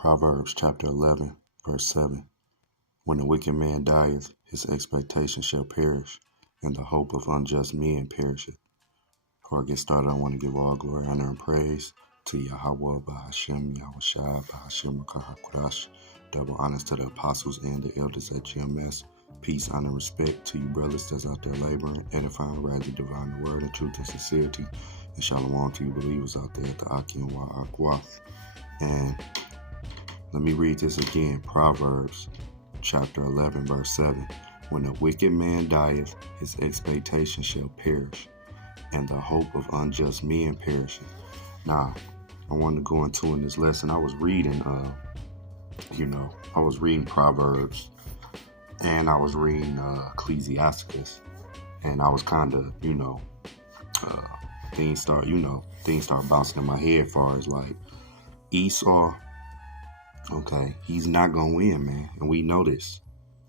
Proverbs chapter 11, verse 7. When the wicked man dieth, his expectation shall perish, and the hope of unjust men perisheth. Before I get started, I want to give all glory, honor, and praise to Yahweh, Bahashem, Yahushua, Bahashem, Makahakudash. Double honors to the apostles and the elders at GMS. Peace, honor, and respect to you brothers that's out there laboring, edifying, rightly dividing the word of truth and sincerity. And shalom to you believers out there at the Aki and Wa'akwa. And let me read this again. Proverbs chapter 11, verse 7. When a wicked man dieth, his expectation shall perish, and the hope of unjust men perisheth. Now, I wanted to go into in this lesson. I was reading, Proverbs, and I was reading Ecclesiasticus, and I was kind of, things start bouncing in my head as far as like Esau. Okay, he's not going to win, man. And we know this.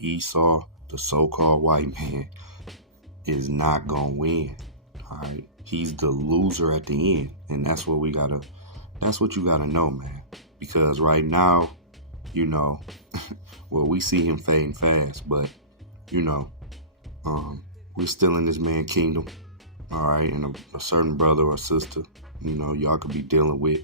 Esau, the so-called white man, is not going to win. All right. He's the loser at the end. And that's what you got to know, man. Because right now, well, we see him fading fast, but, we're still in this man's kingdom. All right. And a certain brother or sister, y'all could be dealing with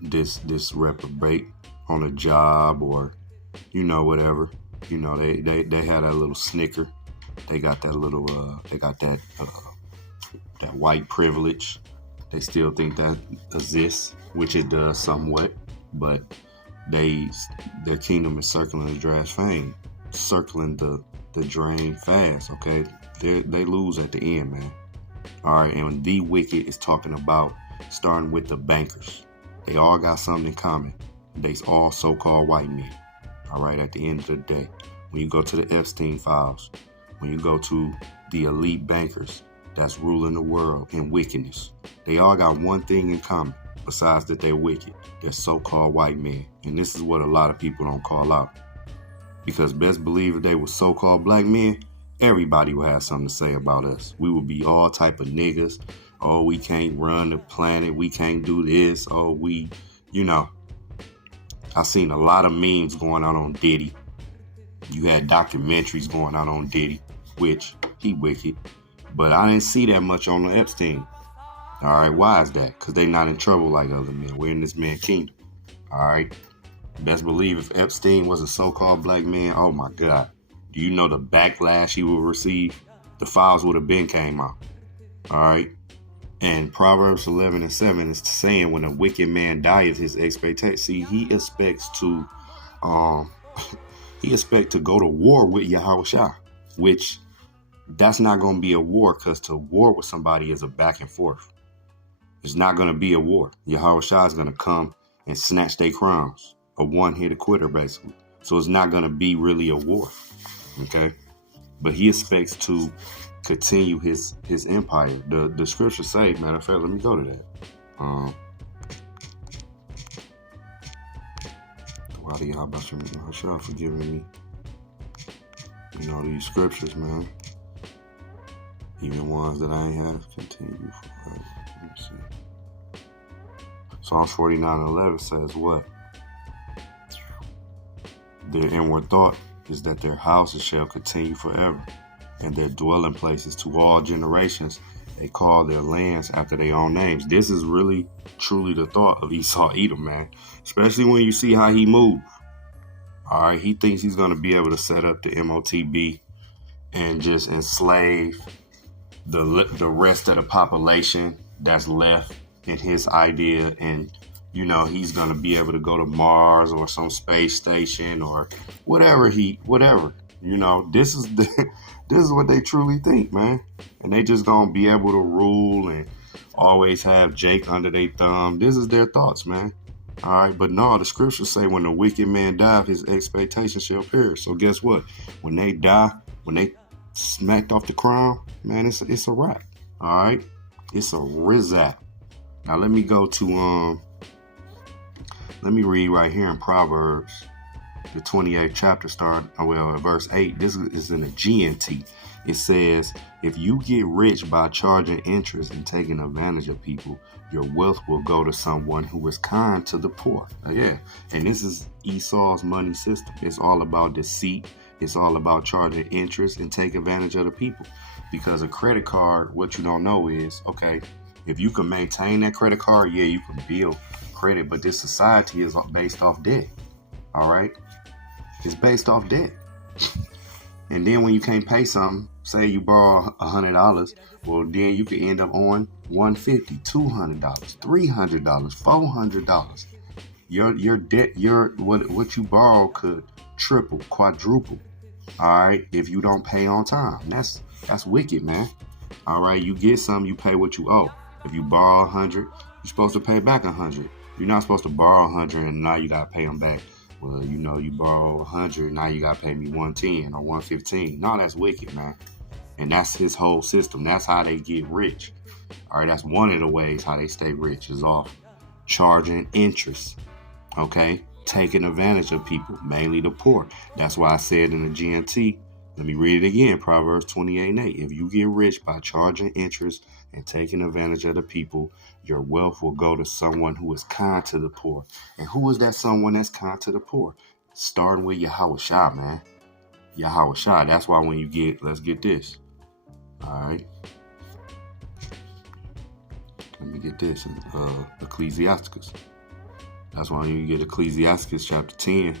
this reprobate on a job or, whatever. They had a little snicker. They got that little, that white privilege. They still think that exists, which it does somewhat, but their kingdom is circling the drash fame, circling the drain fast, okay? They lose at the end, man. All right, and the wicked is talking about starting with the bankers. They all got something in common. They all so-called white men. All right, at the end of the day, when you go to the Epstein files, when you go to the elite bankers that's ruling the world in wickedness, they all got one thing in common besides that they're wicked. They're so-called white men. And this is what a lot of people don't call out. Because best believe if they were so-called black men, everybody would have something to say about us. We would be all type of niggas. Oh, we can't run the planet. We can't do this. Oh, I seen a lot of memes going on Diddy. You had documentaries going on Diddy, which he wicked. But I didn't see that much on the Epstein. All right, why is that? Because they not in trouble like other men. We're in this man's kingdom. All right. Best believe if Epstein was a so-called black man, oh my God. Do you know the backlash he would receive? The files would have been came out. All right. And Proverbs 11 and 7 is saying when a wicked man dieth, his expectation. See, he expects to go to war with Yahushua, which that's not going to be a war, because to war with somebody is a back and forth. It's not going to be a war. Yahushua is going to come and snatch their crowns, a one-hit quitter, basically. So it's not going to be really a war. Okay. But he expects to continue his empire. The scriptures say, matter of fact, let me go to that. How about you? Yahushua forgiving me. These scriptures, man. Even ones that I ain't have continue forever. Let me see. Psalms 49:11 says what? Their inward thought is that their houses shall continue forever, and their dwelling places to all generations. They call their lands after their own names. This is really, truly the thought of Esau Edom, man. Especially when you see how he moved. All right, he thinks he's going to be able to set up the MOTB and just enslave the rest of the population that's left in his idea. And, he's going to be able to go to Mars or some space station or whatever. This is what they truly think, man. And they just gonna be able to rule and always have Jake under their thumb. This is their thoughts, man. All right, but no, the scriptures say when the wicked man died, his expectation shall perish. So guess what? When they die, when they smacked off the crown, man, it's a wrap. All right, it's a rizap. Now let me go to let me read right here in Proverbs, the 28th chapter, verse 8. This is in the GNT. It says, if you get rich by charging interest and taking advantage of people, your wealth will go to someone who is kind to the poor. Yeah. And this is Esau's money system. It's all about deceit. It's all about charging interest and take advantage of the people. Because a credit card, what you don't know is, okay, if you can maintain that credit card, yeah, you can build credit. But this society is based off debt. All right? It's based off debt. And then when you can't pay something, say you borrow $100, well, then you could end up owing $150, $200, $300, $400. Your debt, what you borrow could triple, quadruple. All right, if you don't pay on time, that's wicked, man. All right, you get some, you pay what you owe. If you borrow 100, you're supposed to pay back 100. You're not supposed to borrow 100 and now you gotta pay them back. Well, you borrow 100, now you gotta pay me 110 or 115. No, that's wicked, man. And that's his whole system. That's how they get rich. All right, that's one of the ways how they stay rich is off charging interest. Okay, taking advantage of people, mainly the poor. That's why I said in the GMT, let me read it again, Proverbs 28:8. If you get rich by charging interest and taking advantage of the people, your wealth will go to someone who is kind to the poor. And who is that someone that's kind to the poor? Starting with Yahweh Shah, man. Yahweh Shah. That's why when you let's get this. All right. Let me get this. Ecclesiasticus. That's why you get Ecclesiasticus chapter 10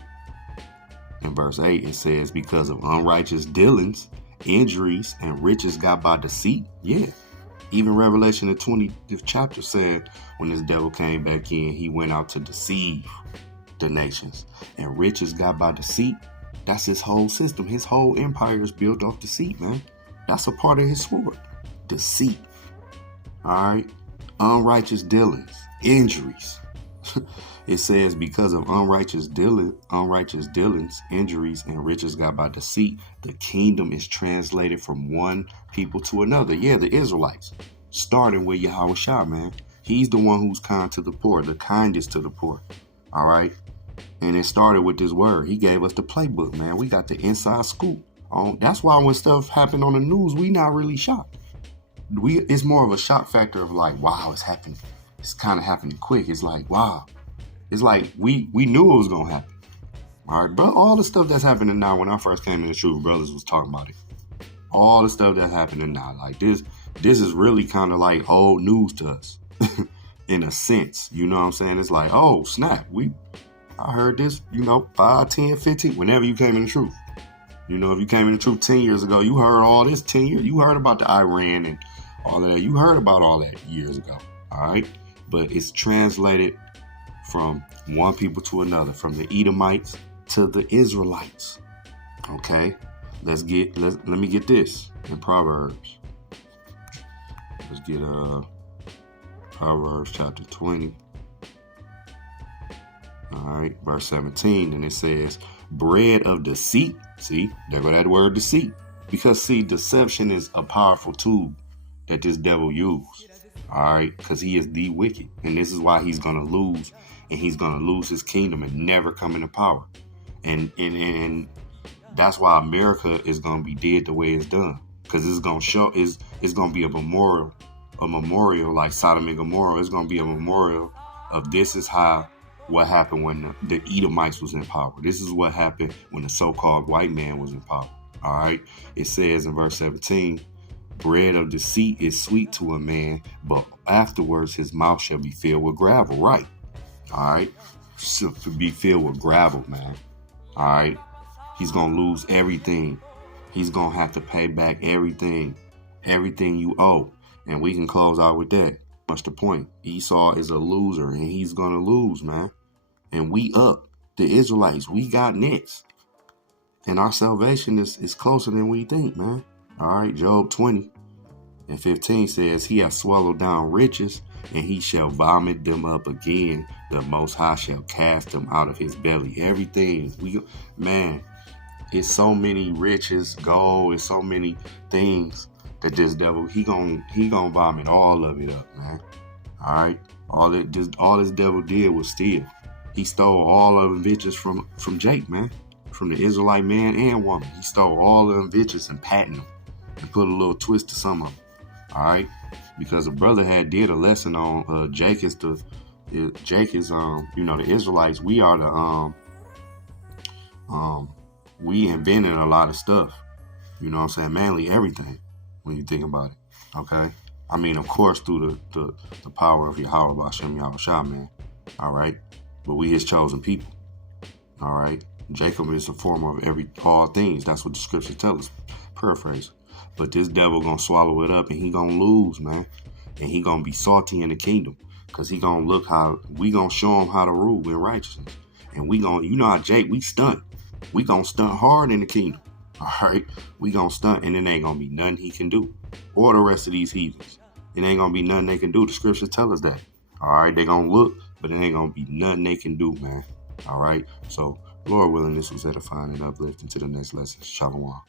and verse 8. It says, because of unrighteous dealings, injuries, and riches got by deceit. Yeah. Even Revelation, the 20th chapter said when this devil came back in, he went out to deceive the nations. And riches got by deceit. That's his whole system. His whole empire is built off deceit, man. That's a part of his sword. Deceit. All right. Unrighteous dealings, injuries. It says because of unrighteous dealings, injuries, and riches got by deceit, the kingdom is translated from one people to another. Yeah, the Israelites, starting with Yahweh Shah, man. He's the one who's kind to the poor, the kindest to the poor. All right. And it started with this word. He gave us the playbook, man. We got the inside scoop. That's why when stuff happened on the news, we not really shocked. It's more of a shock factor of like, wow, it's happening. It's kind of happening quick. It's like, wow. It's like we knew it was going to happen. All right, bro. All the stuff that's happening now, when I first came in the Truth Brothers was talking about it. All the stuff that's happening now. Like this is really kind of like old news to us in a sense. You know what I'm saying? It's like, oh, snap. I heard this, 5, 10, 15, whenever you came in the Truth. If you came in the Truth 10 years ago, you heard all this 10 years. You heard about the Iran and all of that. You heard about all that years ago. All right. But it's translated from one people to another, from the Edomites to the Israelites. Okay. Let me get this in Proverbs. Let's get Proverbs chapter 20. All right, verse 17, and it says, bread of deceit. See, there go that word deceit. Because see, deception is a powerful tool that this devil used. All right, because he is the wicked. And this is why he's going to lose. And he's going to lose his kingdom and never come into power. And that's why America is going to be dead the way it's done. Because it's going to show, it's going to be a memorial like Sodom and Gomorrah. It's going to be a memorial of this is what happened when the Edomites was in power. This is what happened when the so-called white man was in power. All right. It says in verse 17, bread of deceit is sweet to a man, but afterwards his mouth shall be filled with gravel. Right. All right. So to be filled with gravel, man. All right. He's going to lose everything. He's going to have to pay back everything you owe. And we can close out with that. What's the point? Esau is a loser and he's going to lose, man. And we up. The Israelites, we got next. And our salvation is closer than we think, man. All right, Job 20 and 15 says, he has swallowed down riches, and he shall vomit them up again. The Most High shall cast them out of his belly. Everything. It's so many riches, gold, it's so many things that this devil, he gonna vomit all of it up, man. All right? All this devil did was steal. He stole all of the riches from Jake, man. From the Israelite man and woman. He stole all of them bitches and patented them. and put a little twist to some of them. All right, because a brother had did a lesson on Jake is the Israelites. We are the um we invented a lot of stuff. You know what I'm saying? Mainly everything when you think about it. Okay, I mean, of course, through the power of Yahweh Bashem Yahushua, man. All right, but we His chosen people. All right, Jacob is the former of all things. That's what the scriptures tell us. Paraphrase. But this devil gonna swallow it up, and he gonna lose, man. And he gonna be salty in the kingdom, cause he gonna look how we gonna show him how to rule in righteousness, and we gonna, you know how Jake, we stunt. We gonna stunt hard in the kingdom. All right, we gonna stunt, and it ain't gonna be nothing he can do, or the rest of these heathens. It ain't gonna be nothing they can do. The scriptures tell us that. All right, they gonna look, but it ain't gonna be nothing they can do, man. All right, so Lord willing, this was edifying and uplifting to the next lesson. Shalom.